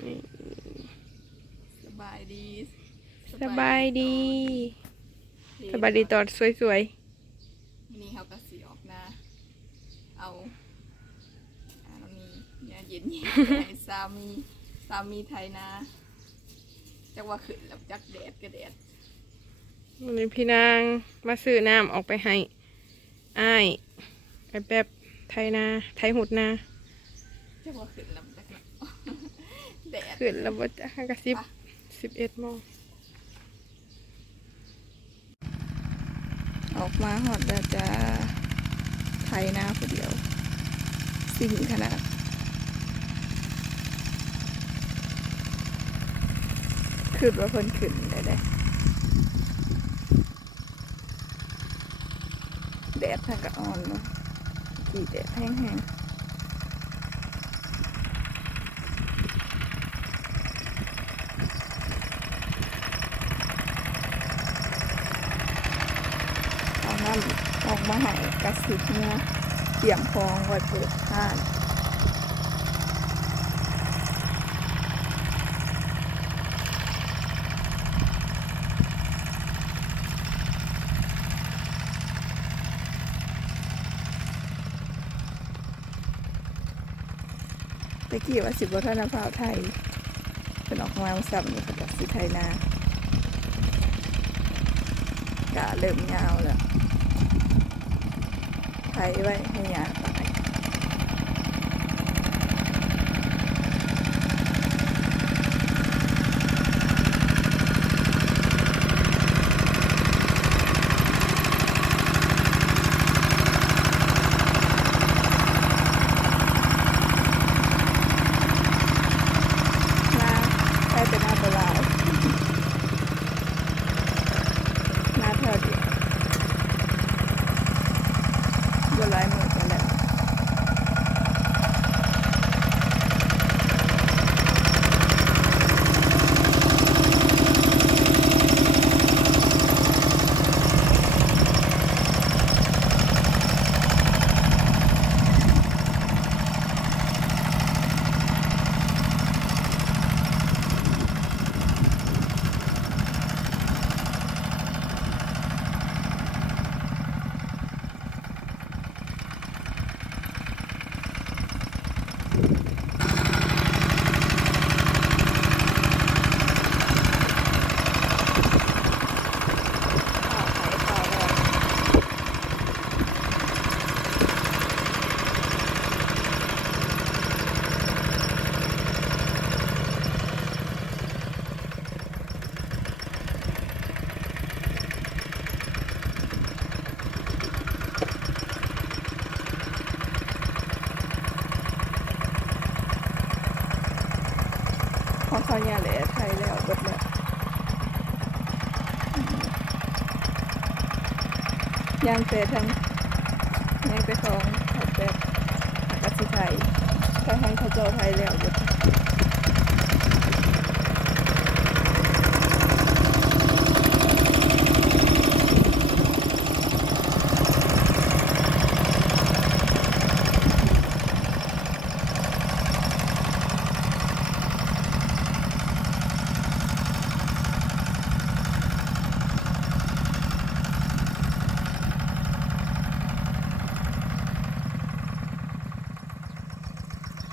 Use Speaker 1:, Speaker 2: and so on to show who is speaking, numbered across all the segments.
Speaker 1: นี่
Speaker 2: สบายดี
Speaker 1: สบายดี สบายดีตอนสวย
Speaker 2: นี่เขาก็สีออกนะ เอาอ่าเรามียาเย็นให้สามีสามีไทยนะจักว่าขึ้นแล้วจักแดดก็แดด
Speaker 1: ๆวันนี้พี่นางมาซื้อน้ำออกไปให้อ้ายไอ้แบบไทยนาไทยหุดนา
Speaker 2: จักว่าขึ้นแล้วจักหนาว แดด
Speaker 1: ขึ้นแล้วบ่จะห้ากระสิบ
Speaker 2: ไป
Speaker 1: สิบเอ็ดโมง
Speaker 2: ออกมาหอดแล้วจ้าไทยนะคนเดียว สิ่งขนาดขึ้นว่าเพิ่นขึ้นได้ได้แดดถ้าก็อ่อนเนาะกี่แดดแห้งๆเอาน้ำออก มาให้กระสิบเนื้อเตรียมฟองไว้เปิดทานตะกี้ว่าสิบวัฒนภาพไทยเป็นออกมาสับนี่กับสิไทยนากะเริ่มยาวแล้ว ไทยไว้ให้ยาตายนาไทยเป็นหน้าตัวลาวหน้าเท่าเดียวบนลายมือกันแล้ว ข่าวไทยข่าวแรก พอยาเนี่ยแหละไทยแล้วเบิดแล้วยางเตะทั้งย่างไปของเขาเป็ดหักกะสิไทยถ้าให้เขาเจ้าไทยแล้วเบิด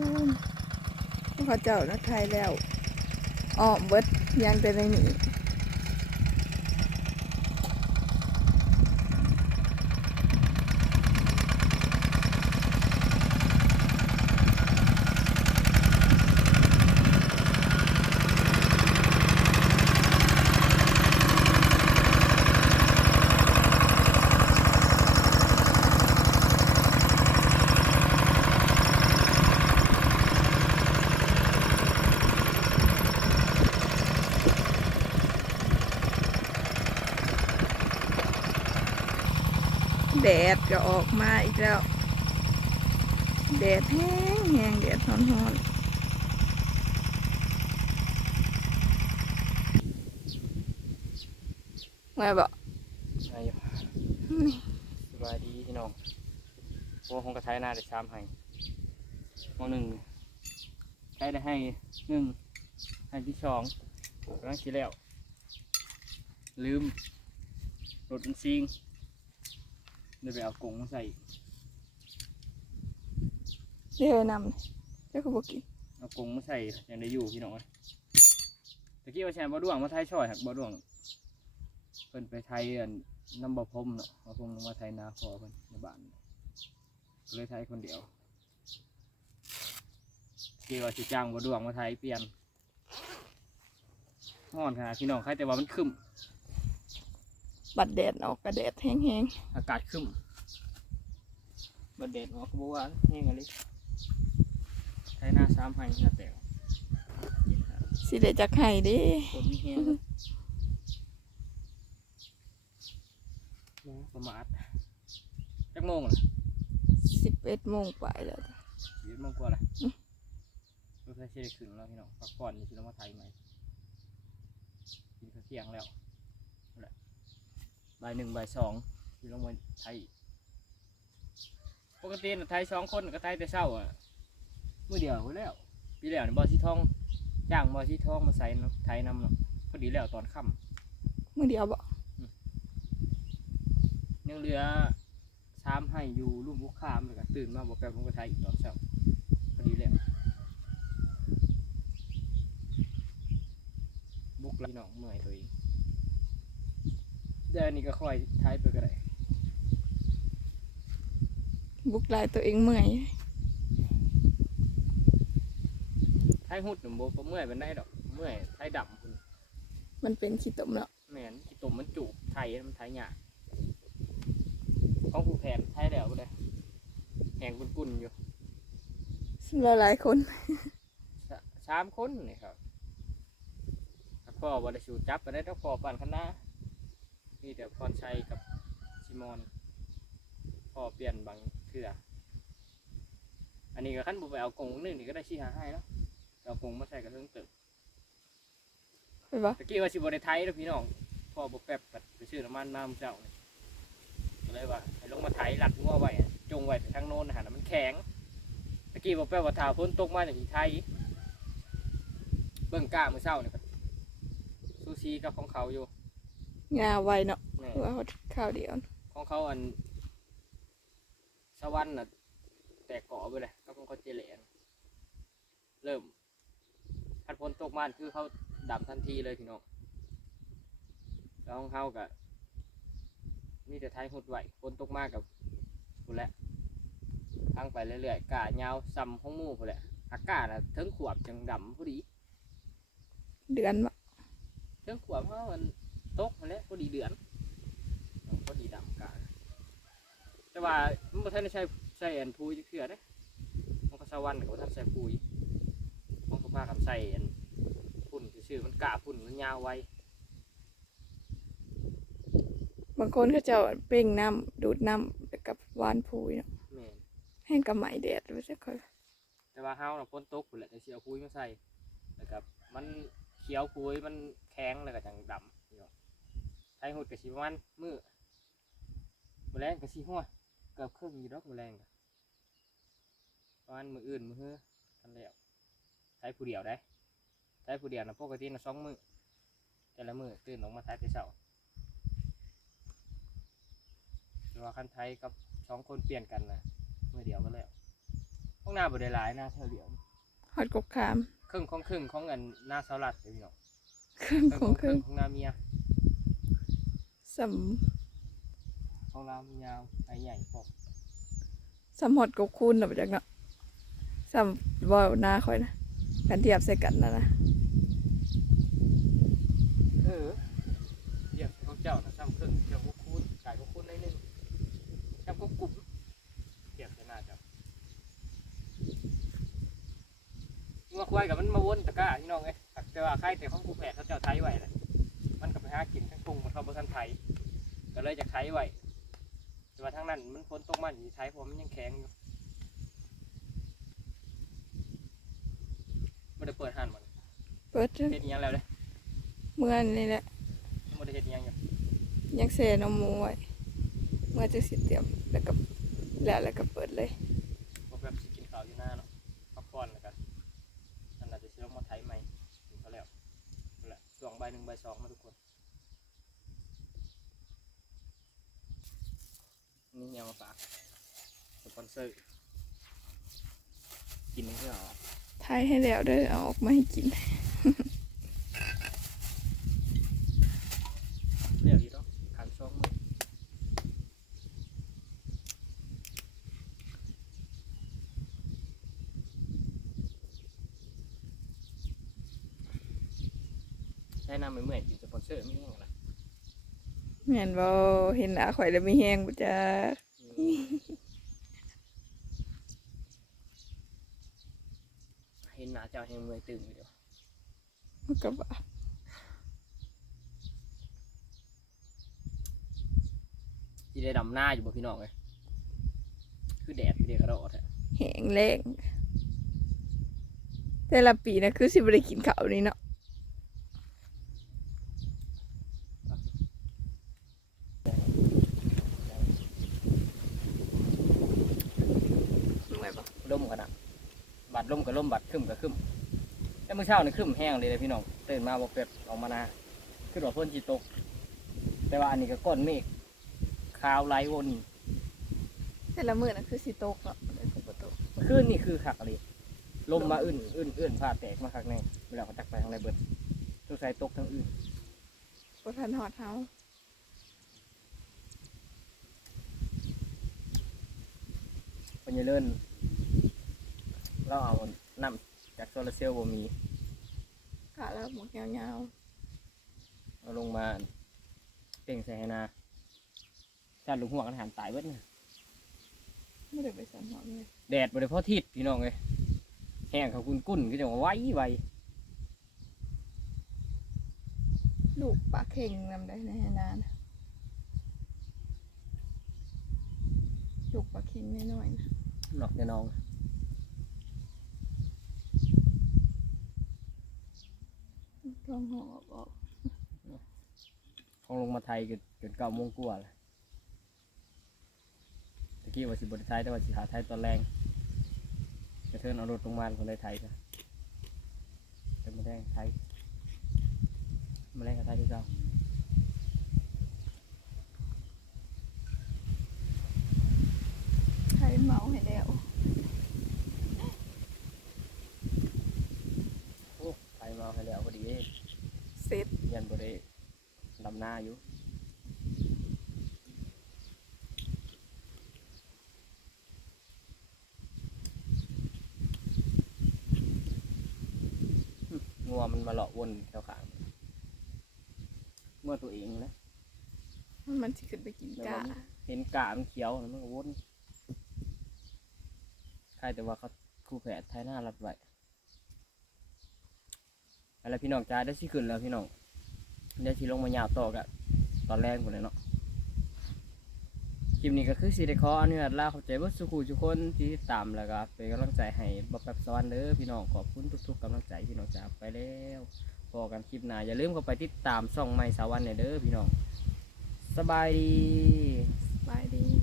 Speaker 2: อืม เขาเจ้านะไทยแล้วอ้อมเบิดยังแต่ในนี้แดด ก็ออกมาอีกแล้วแดดแห้งแห้งแดดร้อนร้อนๆมาบอก
Speaker 1: อายุสบายดีพี่น้องโอ้คงกระไทยนาได้สามให้โมหนึ่ง
Speaker 3: ใช้ได้ให้หนึ่งให้ที่สองกำลังสิแล้ว ลืมรถมันซิง เดี๋ยวไปเอากรงมาใส่อีก
Speaker 2: เดี๋ยวนำเจ้าคือบ่กิน
Speaker 3: เอากรงมาใส่ยังได้อยู่พี่น้องเอ้ยตะกี้ว่าแชร์บ่ดวงมาไทยช่อยหักบ่ดวงเพิ่นไปไทยอันน้ำบ่พรมเนาะบ่พรมมาไทยนาคอเพิ่นในบ้านก็เลยไทยคนเดียวตะกี้ว่าสิจ้างบ่ดวงมาไทยเปลี่ยนฮ้อนขนาดพี่น้องใครแต่ว่ามันคึม
Speaker 2: บัดแดดออกกระแดดแห้ง
Speaker 3: อากาศคึมบัดเด็ดออกก็บ่ว่าแห้งอะไรไทยนาสามให้หน้าแตกเย็นครับ
Speaker 2: ๆสิได้จักให้เด้
Speaker 3: คนมีแห้งประมาทจักโมงล่ะ
Speaker 2: 11โมงไปแล้ว
Speaker 3: ยี่โมงกว่าล่ะรถไฟเชได้ขึ้นแล้วพี่น้องพักผ่อนนี่สิเรามาไทยใหม่กินข้าวเที่ยงแล้วนั่นแหละ บ่ายหนึ่งบ่ายสองที่ลงมาไทยอีกปกติน่ะไทยสองคนก็ไทยแต่เช้าอะมื้อเดียวก็แล้วปีแล้วนี่บอสีทองจ้างบอสีทองมาใส่เนาะไทยนำเนาะพอดีแล้วตอนค่ำ
Speaker 2: มื้อเดียวบ่
Speaker 3: ยังเหลือสามให้อยู่รูปบุกคามเลยก็ตื่นมาบอกแป๊บผมก็ไทยอีกตอนเช้าพอดีแล้วบุกแล้วพี่น้องเมื่อยตัวเอง เดี๋ยวนี้ก็ค่อยไทยไปก็ได้
Speaker 2: บุกลายตัวเองเมื่อย
Speaker 3: ไทยหุดหนุ่มโบบ่เมื่อยเป็นได้ดอก เมื่อยไทยดำพุ่น
Speaker 2: มันเป็นขี้ตมเนาะ
Speaker 3: แม่นกี่ตุ่มมันจูบไทยมันไทยหยาของผู้แผนไทยแล้วก็ได้แหงกุนๆอยู่
Speaker 2: สำหรับหลายคน
Speaker 3: สสามคนนี่ครับแล้วพ่อบริสูจับไปได้ต้องพ่อปั่นคณะ มีแต่พรชัยกับซิมอนพ่อเปลี่ยนบางเทื่ออันนี้ก็ขั้นบุไปเอากรงนึงนี่ก็ได้ชี้หาให้เนาะเอากรงมาใส่กับเรื่องตึก
Speaker 2: ไปบ่
Speaker 3: ตะกี้ว่าสิบได้ไทยแล้วพี่น้องพ่อบุแป๊บปัดไปซื้อน้ำมันมาเมื่อเจ้านี่ก็เลยว่าให้ลงมาไถลัดงัวไว้อะจงไว้ไปทางโน้นนะฮะมันแข็งตะกี้บุแป๊บว่าถาพ้นตกมาจากอีไทยเบิ่งกล้ามือเศร้านี่ก็ซูซีกับของเขาอยู่
Speaker 2: งาไวเนาะ
Speaker 3: แม่
Speaker 2: เพราะว่าข้าวเดียว
Speaker 3: ของเขาอันสวรรค์น่ะแตกเกาะไปเลยก็ของเขาเจเลนเริ่มพัดพ้นตกมาคือเขาดำทันทีเลยพี่น้องแล้วของเขากับมีแต่ไทยหุดไหวพ้นตกมากับผู้นแหละทางไปเรื่อยๆกาเงาวซ้ำห้องหมู่ผู้นแหละอากาศน่ะเทิงขวบจังดำพอดี
Speaker 2: เดือนบ่
Speaker 3: เทิงขวบเขามัน ตกมาแล้วพอดีเดือนพอดีดำกาแต่ว่ามันบ่ทันได้ใช้ใส่อันพูยจักเทื่อเด้มันก็สวรรค์ก็บ่ทันใส่พูยมันก็พากันใส่อันพุ่นซื่อๆมันกะพุ่นมันยาวไว
Speaker 2: บางคนเขาเจ้าเป่งน้ำดูดน้ำแล้วกับหวานพูยเนาะ
Speaker 3: แม่น
Speaker 2: แห้งกับไหมแดดว่าจะค่อย
Speaker 3: แต่ว่าเฮาน่ะฝนตกพุ่นแหละแต่สิเอาพูยมาใส่แล้วก็มันเขียวพูยมันแข็งแล้วก็จังดำ พี่น้องไทยหุดก็สิประมาณมื้อมื้อแรงก็สิหัวเกือบครึ่งอยู่ดอกมื้อแรงก็ประมาณมื้ออื่นมื้อฮื้อทันแล้วไทยผู้เดียวได้ไทยผู้เดียวน่ะปกติน่ะสองมื้อแต่ละมื้อตื่นออกมาไทยแต่เช้าแต่ว่าคันไทยกับสองคนเปลี่ยนกันน่ะมื้อเดียวก็แล้วห้องน้าบ่ได้หลายหน้าเท่าเดียว
Speaker 2: ฮอดกบขาม
Speaker 3: ครึ่งของครึ่งของอันหน้าเสาหลัดเลยพี่น้อง
Speaker 2: เครื่อง
Speaker 3: ครึ่ง
Speaker 2: ข
Speaker 3: ข
Speaker 2: อ
Speaker 3: องง
Speaker 2: เค
Speaker 3: ค
Speaker 2: รื่
Speaker 3: รึ่
Speaker 2: อง
Speaker 3: งของหน้าเมีย
Speaker 2: สำ
Speaker 3: ของเรายาวไอ้ใหญ่พอ
Speaker 2: สำหอดกบคูณเนาะบ่จักเนาะสำบ่หน้าค่อยนะกันเทียบใส่กันนะนะ
Speaker 3: เออเรียกของเจ้านะซ้ำครึ่งเจ้าพวกคูณจ่ายพวกคูณได้หนึ่งเจ้าพวกกลุ่มเทียบกันหน้าเจ้างัวควายกับมันมาวนตะกร้าพี่น้องไงแต่ว่าใครแต่ของผู้แผดเขาเจ้าไทยไว้แหละมันก็ไป หากินทั้งปรุงมันเข้าบ่ทันไทยก็เลยจะใช้ไว้แต่ว่าทั้งนั้นมันฝนตกมันอยู่ช้ผมมันยังแข็งอยู่บ่ได้เปิดห่านมั
Speaker 2: เปิด
Speaker 3: เห็ดยังแล้วเลย
Speaker 2: เมื่อนี่แหละ
Speaker 3: บ่ได้เฮ็ดอิยังอยู่
Speaker 2: ยังเสนเอาหมูไว้เมื่อจะสิเตรียมแล้วก็แล้วแล้วก็เปิดเลย
Speaker 3: บ่แบบสิกินข้าวอยู่หน้าเนาะพักผ่อนแล้วก็อันน่าจะใช้ลงมาไทยไหม่ถึงก็แล้วสองใบหนึ่งใบสองมาดู นนี่ยังมาฝากสปอนเซอร์กินให้เพื่อออก
Speaker 2: ไทยให้แล้วเด้อเอาออกมาให้กิน
Speaker 3: เรียกดีเนาะขันช่องมือใช้น้ำไม่เมื่อยกินสปอนเซอร์ไม่แห้งอะไร
Speaker 2: แม่นบ่เห็นหน้าข่อยแล้วมีแฮงบ่จ้า
Speaker 3: เห็นหน้าเจ้าแห้งเมื่อยตื่นอยู่เดียว
Speaker 2: มันก็บ่า
Speaker 3: ที่ได้ดำหน้าอยู่บ่พี่น้องเลยคือแดดพี่เด็กกระโดดอะ
Speaker 2: แหงแรงแต่ละปีนะคือสิบ่ได้กินข้าวนี่เนาะ เมื่อยบ่
Speaker 3: ล่มกันนะบัด ล่มกับล่มบัดขึ้นกับขึ้นแต่เมื่อเช้านี่ขึ้นแห้งเลยเลยพี่น้องตื่นมาบอกเป็ดออกมานาขึ้นว่าฝนจีตก แต่ว่าอันนี้ก็ก้อนเมฆขาวไหลวน
Speaker 2: แต่ละมื้อนะคือสิตกเนาะแต่ก็บ่ตก
Speaker 3: เมื่อคืนนี่คือขักเลยลมมาอื่นอื่นอื่นผ้าแตกมาขักแน่เวลาเขาตักไปทางไรเบิดตัวใส่ตกทั้งอื่น
Speaker 2: บ่ทันฮอดเฮา
Speaker 3: เป็นอยาเลื่อน เราเอาน้ำจากโซลาร์เซลล์บ่มี
Speaker 2: กะแล้วหมวกยาว
Speaker 3: เอาลงมาเป่งใส่ให้นาชาติลุงหัวกันหันตายเบิดนะ
Speaker 2: ๆบ่ได้ไปสันฮอดเลย
Speaker 3: แดดบริพอทิศพี่น้องเลยแห้งเขากุนกุ้นก็จะว่าไว้ไว
Speaker 2: ลูกปลาเข่งนำได้ในนานลูกปลาเข่งน้อยๆนะ
Speaker 3: หนอกจะนอง
Speaker 2: ลองห่อออก
Speaker 3: ของลงมาไทยเกินเกินเก้าโมงกว่าเลยตะกี้ว่าสิบริไทยแต่ว่าสิหาไทยตอนแรงกระเทินเอารถลงมาคนได้ไทยซะแต่มาแรงไทยมาแรงกับไทยที่เก่า
Speaker 2: ใช้เมาให้แล้ว
Speaker 3: โอ้ไทยมาให้แล้วพอดีเด้
Speaker 2: เสร็จ
Speaker 3: ยันบริดำ หน้าอยู่หึงัวมันมาเลาะวนแถวขางงัวตัวเองนะ
Speaker 2: มันสิขึ้นไปกินกา
Speaker 3: เห็นกามันเขียวแล้วมันก็วนใครแต่ว่าเขาคู่แผดไทยหน้ารัดไว้อะไรพี่น้องจ้าได้สิขึ้นแล้วพี่น้อง เดี๋ยวที่ลงมายาวต่อกับตอนแรกหมดเลยเนาะคลิปนี้ก็คือสีเด้ขออนุญาตลาขอบใจเบ่สุขุทุกคนที่ตามแล้วก็เป็นกำลังใจให้บอบแบบสวรรค์เด้อพี่น้องขอบคุณทุกๆกำลังใจพี่น้องจากไปแล้วพอกันคลิปหน้าอย่าลืมเข้าไปติดตามช่องไม้สาวันเนี่ยเด้อพี่น้องสบายดี
Speaker 2: บายดี